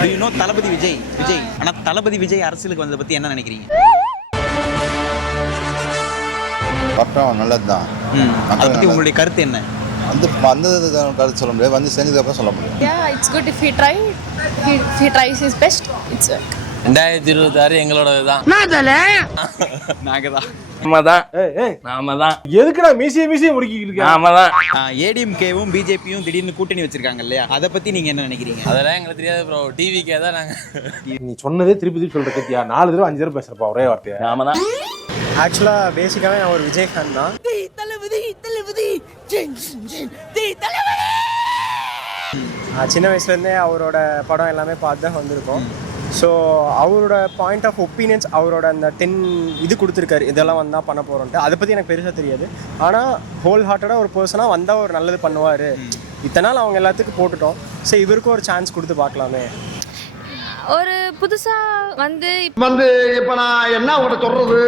Do you know தளபதி விஜய்? ஆனா தளபதி விஜய் அரசியலுக்கு வந்ததை பத்தி என்ன நினைக்கிறீங்க? பக்கம் நல்லதுதான். அதை பத்தி உங்களுடைய கருத்து என்ன? வந்தது கருத்து சொல்ல முடியாது, வந்து செஞ்சதுக்கப்புறம் சொல்ல முடியும். Yeah, it's good if he tries his best. It's 2026 எங்களோடது தான். நாங்க தான். நாம தான். எதுக்குடா மீசிய முடிக்கிட்டு இருக்க? நாம தான். ஏடிஎம்கேவும் பிஜேபியும் திடீர்னு கூட்டணி வச்சிருக்காங்க இல்லையா, அதை பத்தி நீங்க என்ன நினைக்கிறீங்க? அதெல்லாம் எங்களுக்கு தெரியாது ப்ரோ. டிவிக்கே தான் நாங்க. நீ சொன்னதே திருப்பி சொல்ற கத்தியா 4 தடவை 5 தடவை பேசுறப்பா ஒரே வார்த்தையா. நாம தான். ஆக்சுவலா பேசிக்காவே நான் ஒரு விஜய் ஃபேன் தான். சின்ன வயசுலேருந்தே அவரோட படம் எல்லாமே பார்த்து தான் வந்திருக்கோம். ஸோ அவரோட பாயிண்ட் ஆஃப் ஒப்பீனியன்ஸ், அவரோட அந்த 10 இது கொடுத்துருக்காரு, இதெல்லாம் வந்தால் பண்ண போகிறோன்ட்டு. அதை பற்றி எனக்கு பெருசாக தெரியாது. ஆனால் ஹோல் ஹார்ட்டடாக ஒரு பர்சனாக வந்தால் ஒரு நல்லது பண்ணுவார். இத்தனை நாள் அவங்க எல்லாத்துக்கும் போட்டுட்டோம். ஸோ இவருக்கும் ஒரு சான்ஸ் கொடுத்து பார்க்கலாமே. ஒரு புதுசா வந்து இப்ப நான் என்ன உங்கள்கிட்ட சொல்றது?